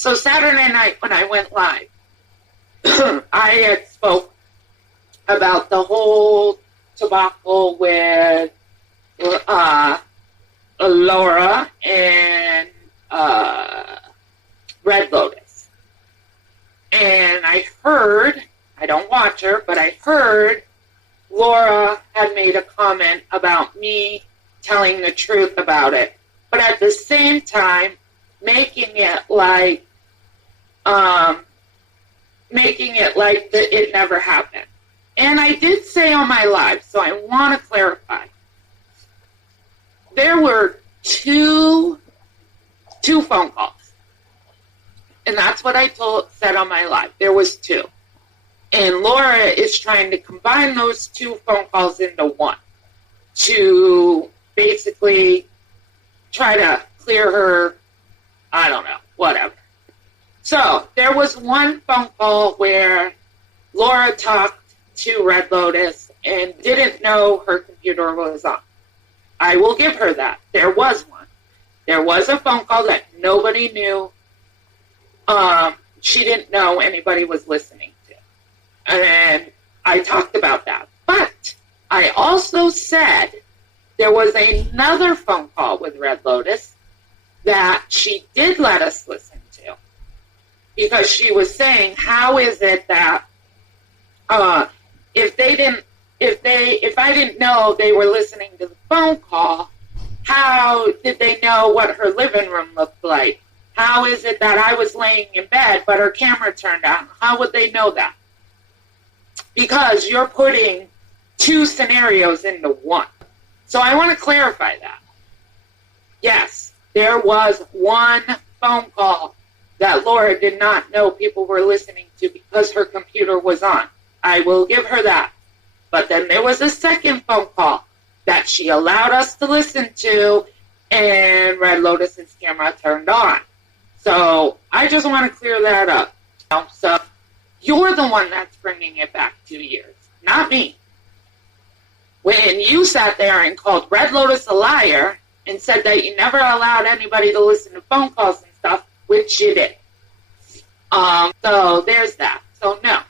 So Saturday night when I went live, I had spoke about the whole debacle with Laura and Red Lotus. And I heard, I don't watch her, but I heard Laura had made a comment about me telling the truth about it. But at the same time, making it like it never happened. And I did say on my live, so I want to clarify. There were two phone calls. And that's what I said on my live. There was two. And Laura is trying to combine those two phone calls into one to basically try to clear her, I don't know, whatever. So there was one phone call where Laura talked to Red Lotus and didn't know her computer was on. I will give her that. There was one. There was a phone call that nobody knew. She didn't know anybody was listening to. And I talked about that. But I also said there was another phone call with Red Lotus that she did let us listen to. Because she was saying, how is it that if I didn't know they were listening to the phone call, how did they know what her living room looked like? How is it that I was laying in bed but her camera turned on? How would they know that? Because you're putting two scenarios into one. So I want to clarify that. Yes, there was one phone call that Laura did not know people were listening to because her computer was on. I will give her that. But then there was a second phone call that she allowed us to listen to, and Red Lotus's camera turned on. So I just want to clear that up. So you're the one that's bringing it back 2 years, not me. When you sat there and called Red Lotus a liar and said that you never allowed anybody to listen to phone calls and stuff, which you did. So there's that. So no,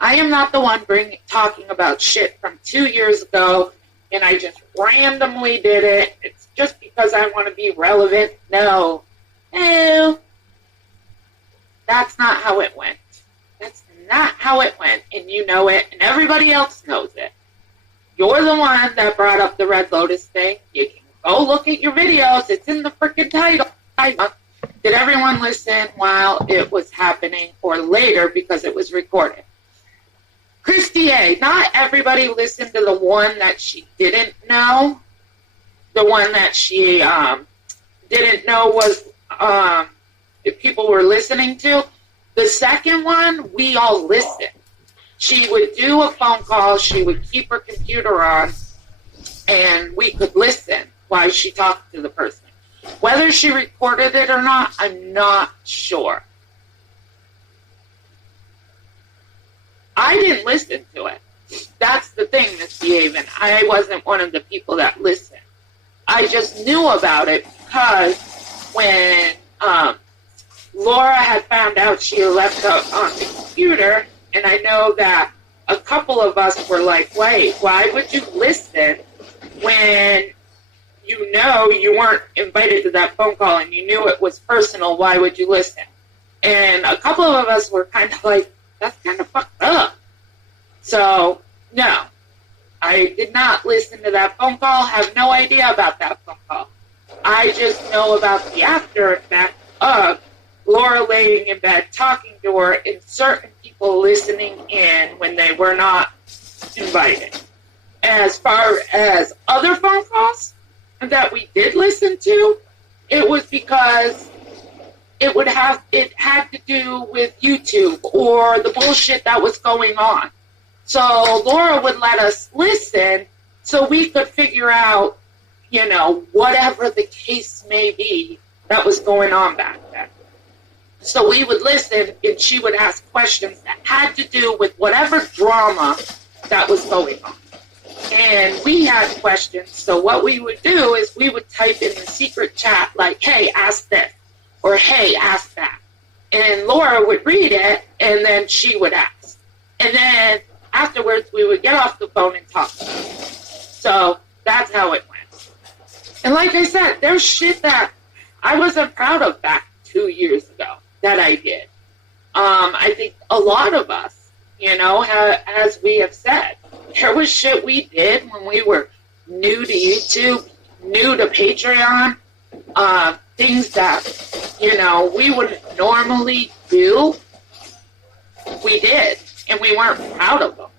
I am not the one talking about shit from 2 years ago, and I just randomly did it. It's just because I want to be relevant. No. That's not how it went. That's not how it went, and you know it, and everybody else knows it. You're the one that brought up the Red Lotus thing. You can go look at your videos. It's in the freaking title. Did everyone listen while it was happening or later because it was recorded? Christy A., not everybody listened to the one that she didn't know. The one that she didn't know was if people were listening to. The second one, we all listened. She would do a phone call. She would keep her computer on, and we could listen while she talked to the person. Whether she recorded it or not, I'm not sure. I didn't listen to it. That's the thing, Miss Behaven. I wasn't one of the people that listened. I just knew about it because when Laura had found out she had left out on the computer, and I know that a couple of us were like, wait, why would you listen when you know you weren't invited to that phone call and you knew it was personal? Why would you listen? And a couple of us were kind of like, that's kind of fucked up. So, no, I did not listen to that phone call, have no idea about that phone call. I just know about the after effect of Laura laying in bed talking to her and certain people listening in when they were not invited. As far as other phone calls that we did listen to, it was because it had to do with YouTube or the bullshit that was going on. So Laura would let us listen so we could figure out, whatever the case may be that was going on back then. So we would listen, and she would ask questions that had to do with whatever drama that was going on. And we had questions, so what we would do is we would type in the secret chat, like, hey, ask this, or hey, ask that. And Laura would read it, and then she would ask. And then afterwards, we would get off the phone and talk. So that's how it went. And like I said, there's shit that I wasn't proud of back 2 years ago that I did. I think a lot of us, as we have said, there was shit we did when we were new to YouTube, new to Patreon, things that, we wouldn't normally do, we did, and we weren't proud of them.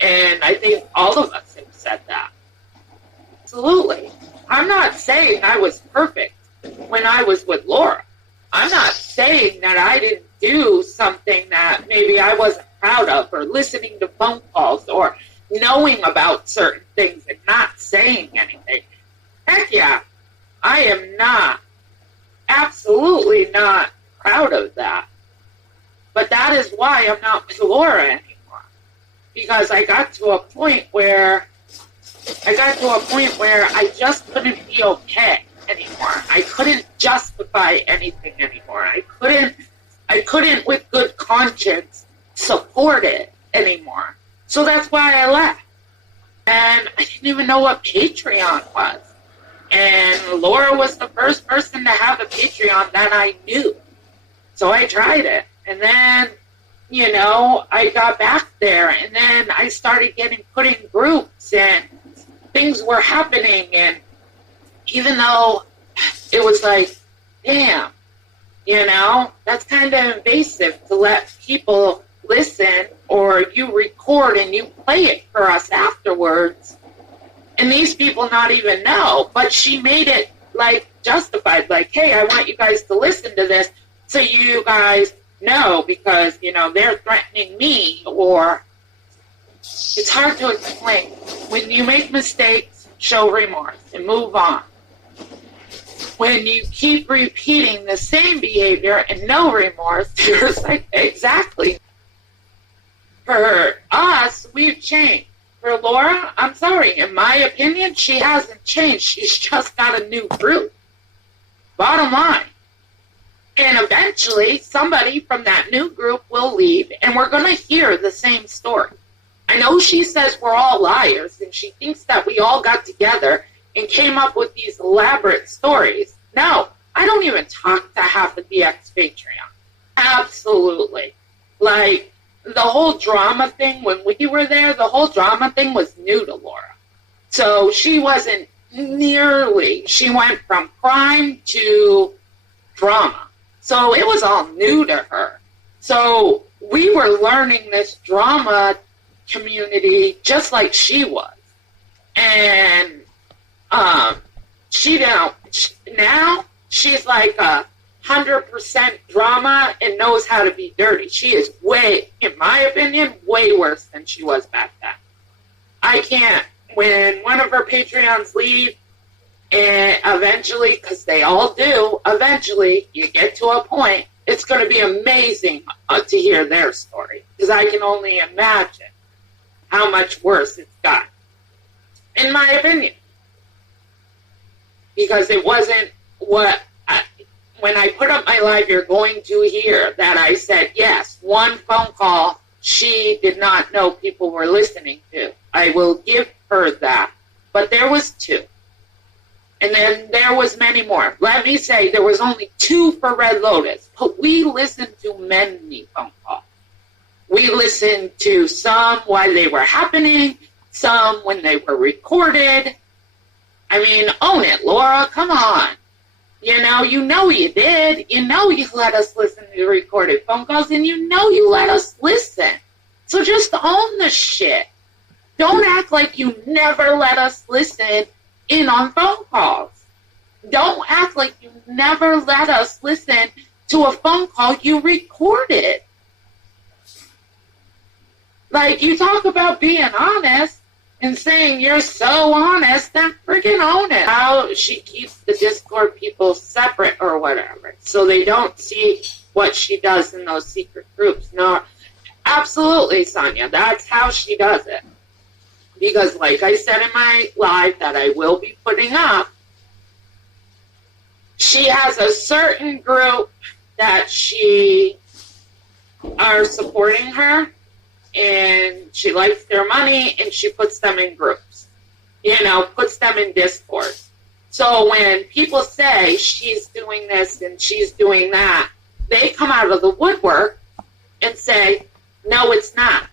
And I think all of us have said that. Absolutely. I'm not saying I was perfect when I was with Laura. I'm not saying that I didn't do something that maybe I wasn't proud of, or listening to phone calls, or knowing about certain things and not saying anything. Heck yeah, I am not, absolutely not proud of that. But that is why I'm not with Laura anymore. Because I got to a point where I just couldn't be okay anymore. I couldn't justify anything anymore. I couldn't with good conscience support it anymore. So that's why I left. And I didn't even know what Patreon was. And Laura was the first person to have a Patreon that I knew. So I tried it. And then, I got back there. And then I started getting put in groups. And things were happening. And even though it was like, damn, that's kind of invasive to let people listen, or you record and you play it for us afterwards, and these people not even know. But she made it like justified, like, hey, I want you guys to listen to this so you guys know, because they're threatening me. Or it's hard to explain. When you make mistakes, show remorse and move on. When you keep repeating the same behavior and no remorse, you're like, exactly. For us, we've changed. For Laura, I'm sorry, in my opinion, she hasn't changed. She's just got a new group. Bottom line. And eventually, somebody from that new group will leave, and we're going to hear the same story. I know she says we're all liars, and she thinks that we all got together and came up with these elaborate stories. No, I don't even talk to half of the ex-Patreon. Absolutely. Like, the whole drama thing, when we were there, the whole drama thing was new to Laura. So she wasn't she went from crime to drama. So it was all new to her. So we were learning this drama community just like she was. And now she's like 100% drama and knows how to be dirty. She is way, in my opinion, way worse than she was back then. I can't. When one of her Patreons leave, and eventually, because they all do, eventually you get to a point, it's going to be amazing to hear their story. Because I can only imagine how much worse it's gotten. In my opinion. Because it wasn't when I put up my live, you're going to hear that I said, yes, one phone call she did not know people were listening to. I will give her that. But there was 2. And then there was many more. Let me say, there was only 2 for Red Lotus. But we listened to many phone calls. We listened to some while they were happening, some when they were recorded. I mean, own it, Laura. Come on. You know you did. You let us listen to the recorded phone calls, and you let us listen. So just own the shit. Don't act like you never let us listen in on phone calls. Don't act like you never let us listen to a phone call you recorded. Like, you talk about being honest and saying you're so honest, then freaking own it. How she keeps the Discord people separate or whatever, so they don't see what she does in those secret groups. No, absolutely, Sonia. That's how she does it. Because like I said in my live that I will be putting up, she has a certain group that she are supporting her, and she likes their money, and she puts them in groups, puts them in Discord. So when people say she's doing this and she's doing that, they come out of the woodwork and say, no, it's not.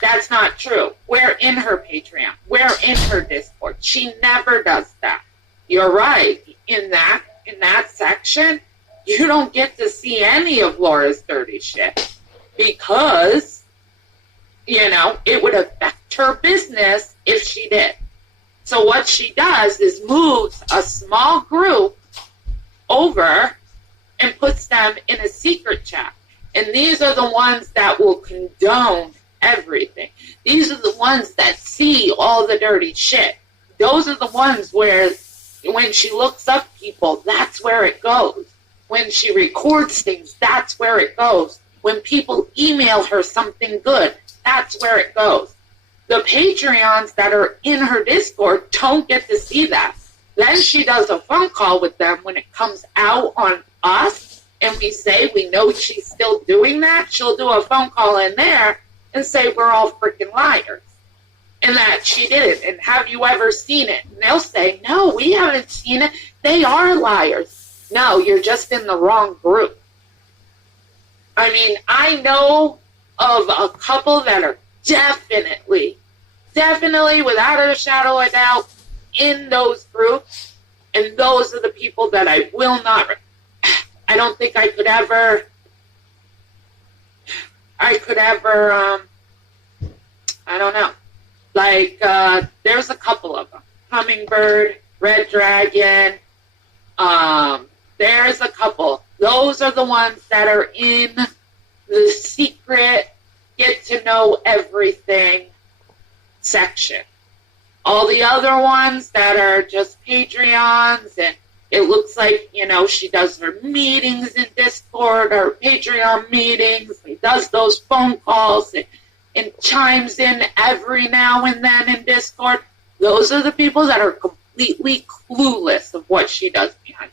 That's not true. We're in her Patreon. We're in her Discord. She never does that. You're right. In that section, you don't get to see any of Laura's dirty shit because, it would affect her business if she did. So what she does is moves a small group over and puts them in a secret chat. And these are the ones that will condone everything. These are the ones that see all the dirty shit. Those are the ones where when she looks up people, that's where it goes. When she records things, that's where it goes. When people email her something good, that's where it goes. The Patreons that are in her Discord don't get to see that. Then she does a phone call with them when it comes out on us, and we say we know she's still doing that. She'll do a phone call in there and say we're all freaking liars and that she did it. And have you ever seen it? And they'll say, no, we haven't seen it. They are liars. No, you're just in the wrong group. I mean, I know of a couple that are definitely, without a shadow of a doubt, in those groups, and those are the people that I will not, I don't think I could ever, I don't know, like, there's a couple of them, Hummingbird, Red Dragon, there's a couple. Those are the ones that are in the secret, get to know everything section. All the other ones that are just Patreons, and it looks like, she does her meetings in Discord, or Patreon meetings, and does those phone calls, and chimes in every now and then in Discord. Those are the people that are completely clueless of what she does behind